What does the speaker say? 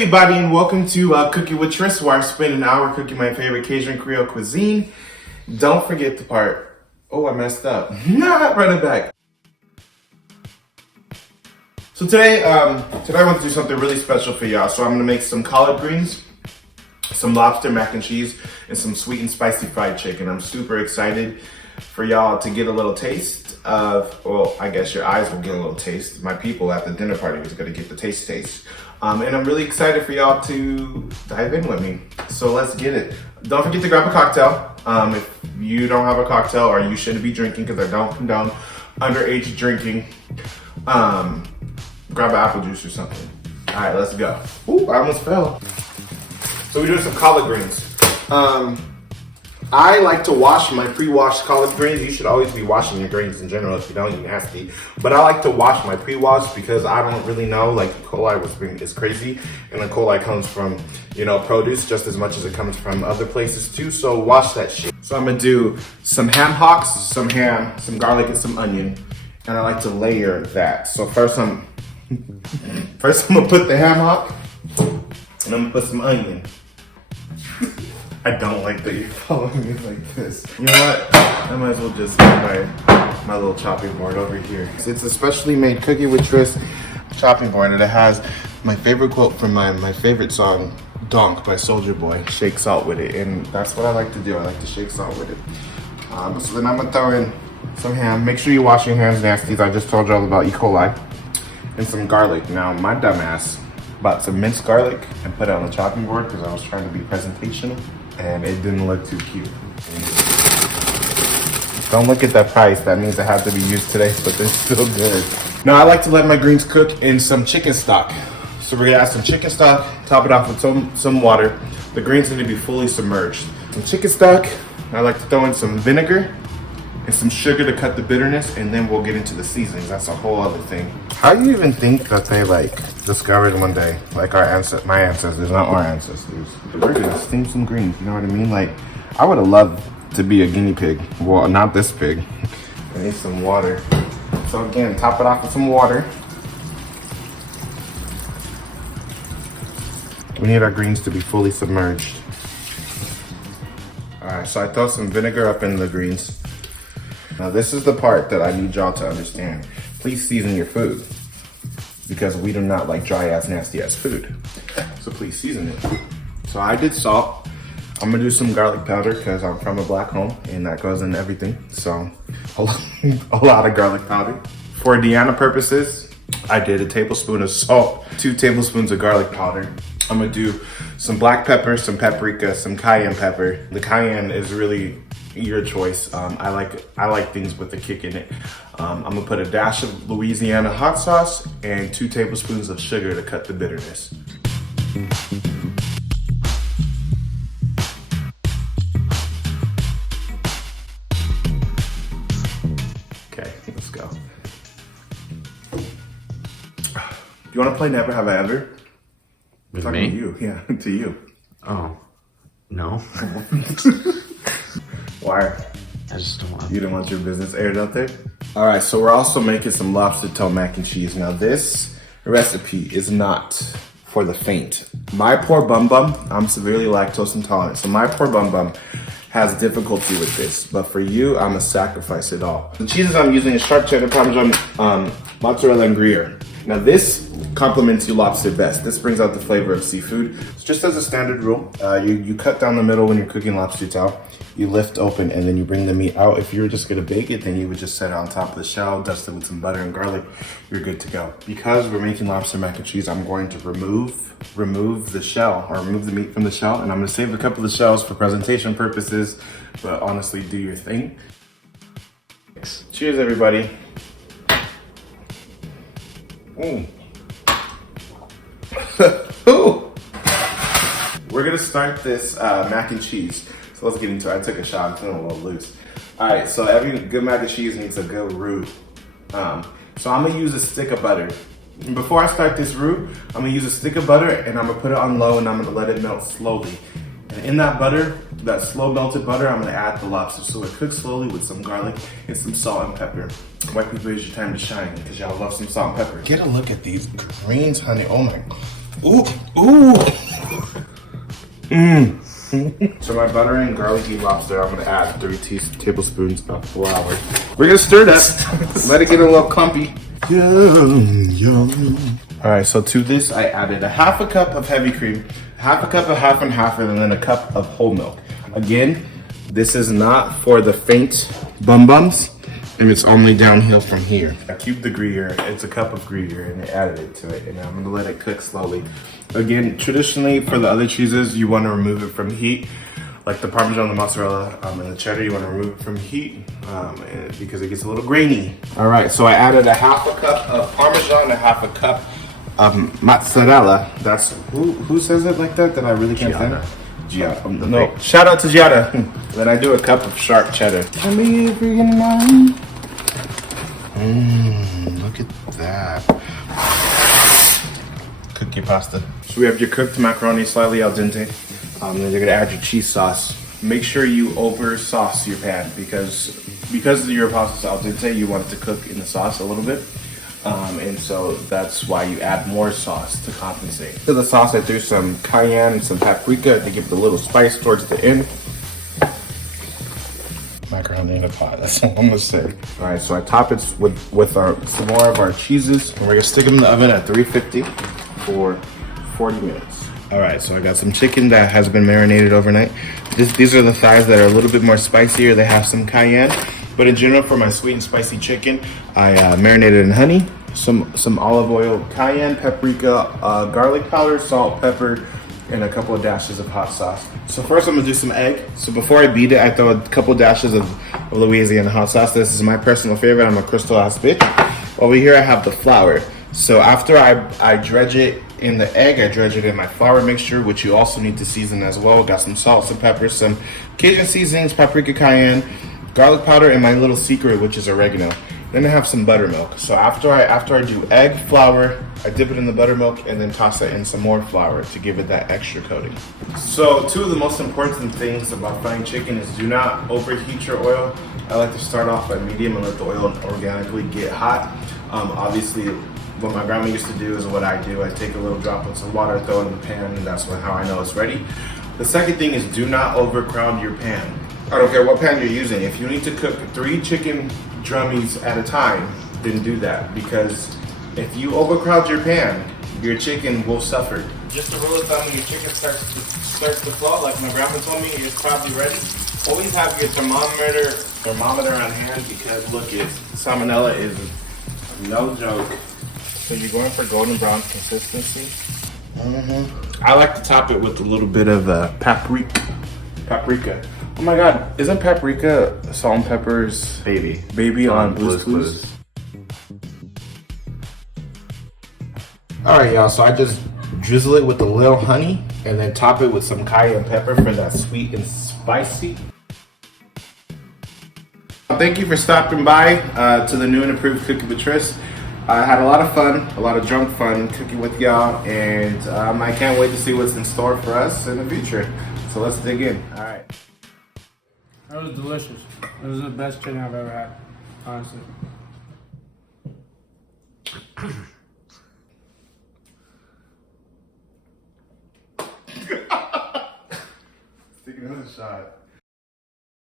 everybody, and welcome to Cooking with Tris, where I spend an hour cooking my favorite Cajun Creole cuisine. Don't forget the part. Oh, I messed up. Run it back. So today I want to do something really special for y'all. So I'm gonna make some collard greens, some lobster mac and cheese, and some sweet and spicy fried chicken. I'm super excited for y'all to get a little taste of, well, I guess your eyes will get a little taste. My people at the dinner party is gonna get the taste. And I'm really excited for y'all to dive in with me. So let's get it. Don't forget to grab a cocktail. If you don't have a cocktail, or you shouldn't be drinking, because I don't condone underage drinking, grab an apple juice or something. All right, let's go. Ooh, I almost fell. So we're doing some collard greens. I like to wash my pre-washed collard greens. You should always be washing your greens in general. If you don't, you're nasty. But I like to wash my pre-wash because I don't really know, like, E. coli is crazy. And the coli comes from, produce just as much as it comes from other places too. So wash that shit. So I'm gonna do some ham hocks, some ham, some garlic, and some onion. And I like to layer that. So first I'm gonna put the ham hock, and I'm gonna put some onion. I don't like that you're following me like this. You know what? I might as well just get my little chopping board over here. It's a specially made Cooking with Tris chopping board, and it has my favorite quote from my favorite song, Donk by Soulja Boy, shake salt with it. And that's what I like to do. I like to shake salt with it. So then I'm gonna throw in some ham. Make sure you wash your hands, nasties. I just told you all about E. coli. And some garlic. Now, my dumbass bought some minced garlic and put it on the chopping board because I was trying to be presentational, and it didn't look too cute. Don't look at that price. That means it had to be used today, but they're still good. Now, I like to let my greens cook in some chicken stock. So we're gonna add some chicken stock, top it off with some water. The greens need to be fully submerged. Some chicken stock. I like to throw in some vinegar and some sugar to cut the bitterness, and then we'll get into the seasonings. That's a whole other thing. How do you even think that they discovered one day, like my ancestors, not our ancestors? We're gonna steam some greens, you know what I mean? Like, I would have loved to be a guinea pig. Well, not this pig. I need some water. So again, top it off with some water. We need our greens to be fully submerged. All right, so I throw some vinegar up in the greens. Now this is the part that I need y'all to understand. Please season your food, because we do not like dry ass, nasty ass food. So please season it. So I did salt. I'm gonna do some garlic powder because I'm from a black home and that goes in everything. So a lot of garlic powder. For Deanna purposes, I did a tablespoon of salt, 2 tablespoons of garlic powder. I'm gonna do some black pepper, some paprika, some cayenne pepper. The cayenne is really your choice. I like things with a kick in it. I'm gonna put a dash of Louisiana hot sauce and 2 tablespoons of sugar to cut the bitterness. Okay, let's go. You wanna play Never Have I Ever? With Talking me? to you, yeah, to you. Oh, no. Why? I just don't want. You don't want your business aired out there? All right, so we're also making some lobster tail mac and cheese. Now this recipe is not for the faint. My poor bum, I'm severely lactose intolerant, so my poor bum has difficulty with this. But for you, I'm gonna sacrifice it all. The cheeses I'm using is sharp cheddar, Parmesan, mozzarella, and Gruyere. Now this complements your lobster best. This brings out the flavor of seafood. It's just as a standard rule, you cut down the middle when you're cooking lobster tail. You lift open and then you bring the meat out. If you were just gonna bake it, then you would just set it on top of the shell, dust it with some butter and garlic. You're good to go. Because we're making lobster mac and cheese, I'm going to remove the shell, or remove the meat from the shell, and I'm gonna save a couple of shells for presentation purposes, but honestly, do your thing. Cheers, everybody. Ooh. We're gonna start this mac and cheese. So let's get into it. I took a shot, I'm feeling a little loose. All right, so every good mac and cheese needs a good roux. So I'm gonna use a stick of butter. And before I start this roux, I'm gonna use a stick of butter and I'm gonna put it on low and I'm gonna let it melt slowly. And in that butter, that slow melted butter, I'm gonna add the lobster. So it cooks slowly with some garlic and some salt and pepper. White people, it's your time to shine because y'all love some salt and pepper. Get a look at these greens, honey. Oh my. Ooh, ooh. Mmm. So my butter and garlicky lobster, I'm gonna add 3 tablespoons of flour. We're gonna stir that. Let it get a little clumpy. Yum, yum. All right, so to this, I added a half a cup of heavy cream, half a cup of half and half, and then a cup of whole milk. Again, this is not for the faint bums, and it's only downhill from here. I cubed the Gruyere, it's a cup of Gruyere, and I added it to it, and I'm gonna let it cook slowly. Again, traditionally for the other cheeses, you wanna remove it from heat, like the Parmesan, the mozzarella, and the cheddar, you wanna remove it from heat because it gets a little grainy. All right, so I added a half a cup of Parmesan, a half a cup of mozzarella. That's, who says it like that I really can't stand? Giada. No, shout out to Giada. Then I do a cup of sharp cheddar. Look at that. Cook your pasta. So we have your cooked macaroni slightly al dente. Then you're gonna add your cheese sauce. Make sure you over sauce your pan because your pasta's al dente, you want it to cook in the sauce a little bit. And so that's why you add more sauce to compensate. To the sauce, I threw some cayenne and some paprika to give it a little spice towards the end. Macaroni in a pot, that's all I'm gonna say. All right, so I top it with some more of our cheeses, and we're gonna stick them in the oven at 350 for 40 minutes. All right, so I got some chicken that has been marinated overnight. These are the thighs that are a little bit more spicier. They have some cayenne, but in general, for my sweet and spicy chicken, I marinated in honey, some olive oil, cayenne, paprika, garlic powder, salt, pepper, and a couple of dashes of hot sauce. So first I'm gonna do some egg. So before I beat it, I throw a couple of dashes of Louisiana hot sauce. This is my personal favorite. I'm a crystal ass bitch. Over here I have the flour. So after I dredge it in the egg, I dredge it in my flour mixture, which you also need to season as well. Got some salt, some pepper, some Cajun seasonings, paprika, cayenne, garlic powder, and my little secret, which is oregano. Then I have some buttermilk. So after I do egg, flour, I dip it in the buttermilk and then toss it in some more flour to give it that extra coating. So 2 of the most important things about frying chicken is do not overheat your oil. I like to start off at medium and let the oil organically get hot. Obviously, what my grandma used to do is what I do. I take a little droplets of water, throw it in the pan, and that's how I know it's ready. The second thing is do not overcrowd your pan. I don't care what pan you're using. If you need to cook 3 chicken drummies at a time, then do that, because if you overcrowd your pan, your chicken will suffer. Just a rule of thumb, when your chicken starts to flow, like my grandma told me, it's probably ready. Always have your thermometer on hand, because look, salmonella is no joke. So you're going for golden brown consistency. I like to top it with a little bit of paprika. Oh my God, isn't paprika salt and pepper's baby on Blue's Clues? All right, y'all, so I just drizzle it with a little honey and then top it with some cayenne pepper for that sweet and spicy. Thank you for stopping by to the new and improved Cooking with Tris. I had a lot of fun, a lot of drunk fun cooking with y'all, and I can't wait to see what's in store for us in the future. So let's dig in. All right. That was delicious. It was the best chicken I've ever had, honestly. Take another shot.